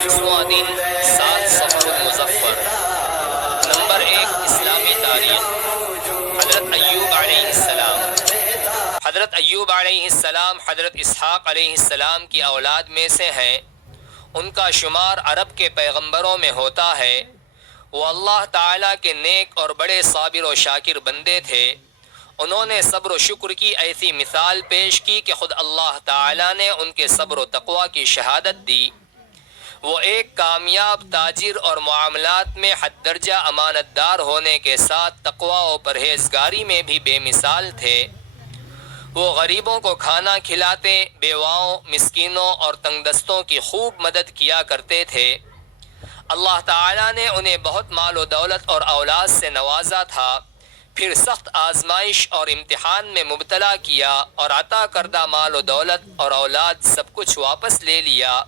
10واں دن 7 صفر المظفر۔ نمبر 1، اسلامی تاریخ۔ حضرت ایوب علیہ السلام۔ حضرت ایوب علیہ السلام حضرت اسحاق علیہ السلام کی اولاد میں سے ہیں۔ ان کا شمار عرب کے پیغمبروں میں ہوتا ہے۔ وہ اللہ تعالیٰ کے نیک اور بڑے صابر و شاکر بندے تھے۔ انہوں نے صبر و شکر کی ایسی مثال پیش کی کہ خود اللہ تعالیٰ نے ان کے صبر و تقوی کی شہادت دی۔ وہ ایک کامیاب تاجر اور معاملات میں حد درجہ امانت دار ہونے کے ساتھ تقوی و پرہیزگاری میں بھی بے مثال تھے۔ وہ غریبوں کو کھانا کھلاتے، بیواؤں، مسکینوں اور تنگ دستوں کی خوب مدد کیا کرتے تھے۔ اللہ تعالیٰ نے انہیں بہت مال و دولت اور اولاد سے نوازا تھا، پھر سخت آزمائش اور امتحان میں مبتلا کیا اور عطا کردہ مال و دولت اور اولاد سب کچھ واپس لے لیا،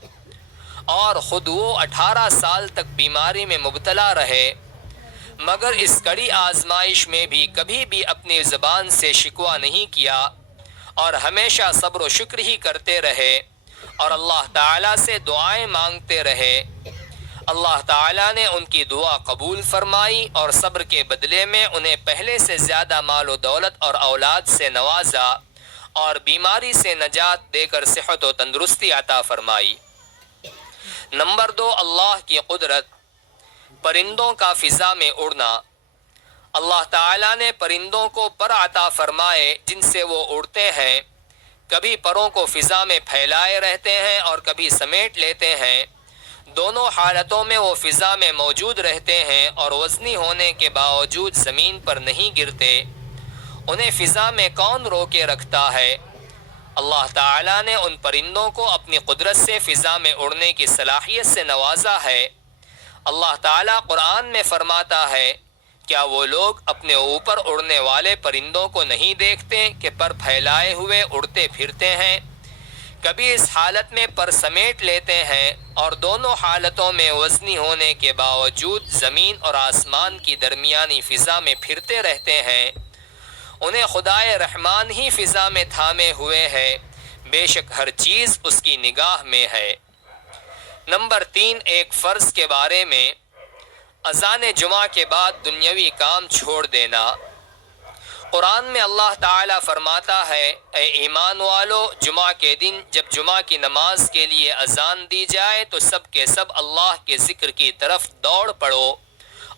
اور خود وہ 18 سال تک بیماری میں مبتلا رہے، مگر اس کڑی آزمائش میں بھی کبھی بھی اپنی زبان سے شکوہ نہیں کیا اور ہمیشہ صبر و شکر ہی کرتے رہے اور اللہ تعالیٰ سے دعائیں مانگتے رہے۔ اللہ تعالیٰ نے ان کی دعا قبول فرمائی اور صبر کے بدلے میں انہیں پہلے سے زیادہ مال و دولت اور اولاد سے نوازا اور بیماری سے نجات دے کر صحت و تندرستی عطا فرمائی۔ نمبر 2، اللہ کی قدرت۔ پرندوں کا فضا میں اڑنا۔ اللہ تعالیٰ نے پرندوں کو پر عطا فرمائے جن سے وہ اڑتے ہیں۔ کبھی پروں کو فضا میں پھیلائے رہتے ہیں اور کبھی سمیٹ لیتے ہیں۔ دونوں حالتوں میں وہ فضا میں موجود رہتے ہیں اور وزنی ہونے کے باوجود زمین پر نہیں گرتے۔ انہیں فضا میں کون روکے رکھتا ہے؟ اللہ تعالیٰ نے ان پرندوں کو اپنی قدرت سے فضا میں اڑنے کی صلاحیت سے نوازا ہے۔ اللہ تعالیٰ قرآن میں فرماتا ہے، کیا وہ لوگ اپنے اوپر اڑنے والے پرندوں کو نہیں دیکھتے کہ پر پھیلائے ہوئے اڑتے پھرتے ہیں؟ کبھی اس حالت میں پر سمیٹ لیتے ہیں اور دونوں حالتوں میں وزنی ہونے کے باوجود زمین اور آسمان کی درمیانی فضا میں پھرتے رہتے ہیں۔ انہیں خدائے رحمان ہی فضا میں تھامے ہوئے ہے، بے شک ہر چیز اس کی نگاہ میں ہے۔ نمبر 3، ایک فرض کے بارے میں۔ اذان جمعہ کے بعد دنیاوی کام چھوڑ دینا۔ قرآن میں اللہ تعالیٰ فرماتا ہے، اے ایمان والو، جمعہ کے دن جب جمعہ کی نماز کے لیے اذان دی جائے تو سب کے سب اللہ کے ذکر کی طرف دوڑ پڑو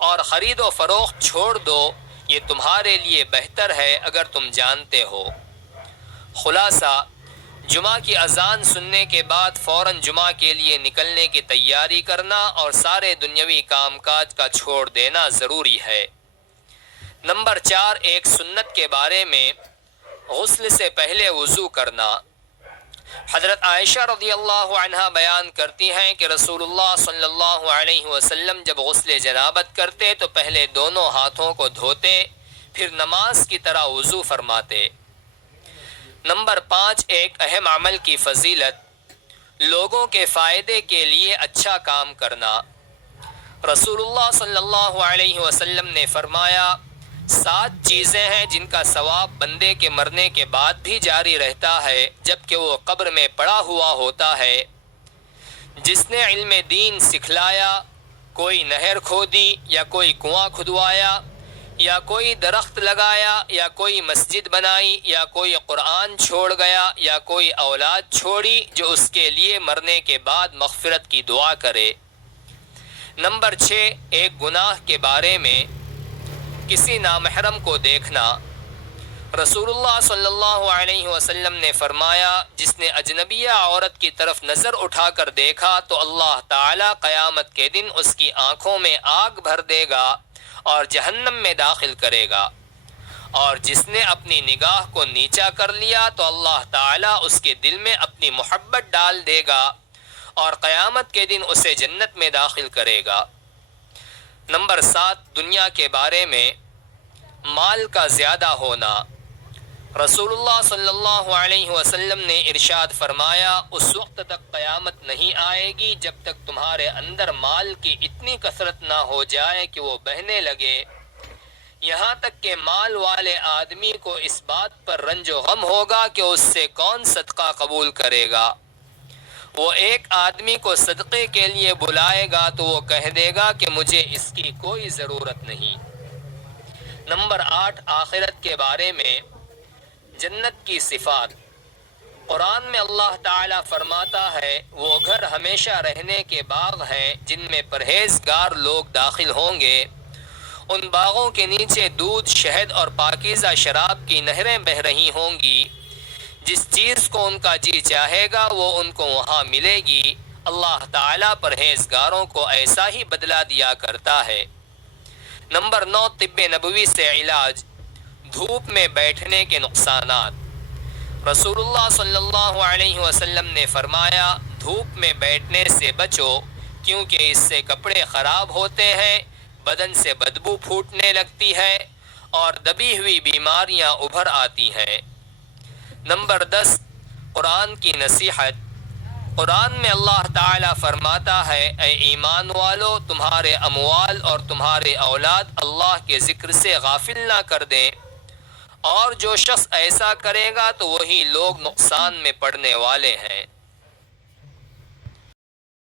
اور خرید و فروخت چھوڑ دو، یہ تمہارے لیے بہتر ہے اگر تم جانتے ہو۔ خلاصہ، جمعہ کی اذان سننے کے بعد فوراً جمعہ کے لیے نکلنے کی تیاری کرنا اور سارے دنیاوی کام کاج کا چھوڑ دینا ضروری ہے۔ نمبر 4، ایک سنت کے بارے میں۔ غسل سے پہلے وضو کرنا۔ حضرت عائشہ رضی اللہ عنہا بیان کرتی ہیں کہ رسول اللہ صلی اللہ علیہ وسلم جب غسل جنابت کرتے تو پہلے دونوں ہاتھوں کو دھوتے، پھر نماز کی طرح وضو فرماتے۔ نمبر 5، ایک اہم عمل کی فضیلت۔ لوگوں کے فائدے کے لیے اچھا کام کرنا۔ رسول اللہ صلی اللہ علیہ وسلم نے فرمایا، 7 چیزیں ہیں جن کا ثواب بندے کے مرنے کے بعد بھی جاری رہتا ہے جبکہ وہ قبر میں پڑا ہوا ہوتا ہے۔ جس نے علم دین سکھلایا، کوئی نہر کھودی یا کوئی کنواں کھدوایا یا کوئی درخت لگایا یا کوئی مسجد بنائی یا کوئی قرآن چھوڑ گیا یا کوئی اولاد چھوڑی جو اس کے لیے مرنے کے بعد مغفرت کی دعا کرے۔ نمبر 6، ایک گناہ کے بارے میں۔ کسی نامحرم کو دیکھنا۔ رسول اللہ صلی اللہ علیہ وسلم نے فرمایا، جس نے اجنبیہ عورت کی طرف نظر اٹھا کر دیکھا تو اللہ تعالیٰ قیامت کے دن اس کی آنکھوں میں آگ بھر دے گا اور جہنم میں داخل کرے گا، اور جس نے اپنی نگاہ کو نیچا کر لیا تو اللہ تعالیٰ اس کے دل میں اپنی محبت ڈال دے گا اور قیامت کے دن اسے جنت میں داخل کرے گا۔ نمبر 7، دنیا کے بارے میں۔ مال کا زیادہ ہونا۔ رسول اللہ صلی اللہ علیہ وسلم نے ارشاد فرمایا، اس وقت تک قیامت نہیں آئے گی جب تک تمہارے اندر مال کی اتنی کثرت نہ ہو جائے کہ وہ بہنے لگے، یہاں تک کہ مال والے آدمی کو اس بات پر رنج و غم ہوگا کہ اس سے کون صدقہ قبول کرے گا۔ وہ ایک آدمی کو صدقے کے لیے بلائے گا تو وہ کہہ دے گا کہ مجھے اس کی کوئی ضرورت نہیں۔ نمبر 8، آخرت کے بارے میں جنت کی صفات۔ قرآن میں اللہ تعالیٰ فرماتا ہے وہ گھر ہمیشہ رہنے کے باغ ہیں جن میں پرہیزگار لوگ داخل ہوں گے۔ ان باغوں کے نیچے دودھ، شہد اور پاکیزہ شراب کی نہریں بہہ رہی ہوں گی۔ جس چیز کو ان کا جی چاہے گا وہ ان کو وہاں ملے گی۔ اللہ تعالیٰ پرہیزگاروں کو ایسا ہی بدلہ دیا کرتا ہے۔ نمبر 9، طب نبوی سے علاج۔ دھوپ میں بیٹھنے کے نقصانات۔ رسول اللہ صلی اللہ علیہ وسلم نے فرمایا دھوپ میں بیٹھنے سے بچو کیونکہ اس سے کپڑے خراب ہوتے ہیں، بدن سے بدبو پھوٹنے لگتی ہے اور دبی ہوئی بیماریاں ابھر آتی ہیں۔ نمبر 10، قرآن کی نصیحت۔ قرآن میں اللہ تعالیٰ فرماتا ہے اے ایمان والو تمہارے اموال اور تمہارے اولاد اللہ کے ذکر سے غافل نہ کر دیں، اور جو شخص ایسا کرے گا تو وہی لوگ نقصان میں پڑنے والے ہیں۔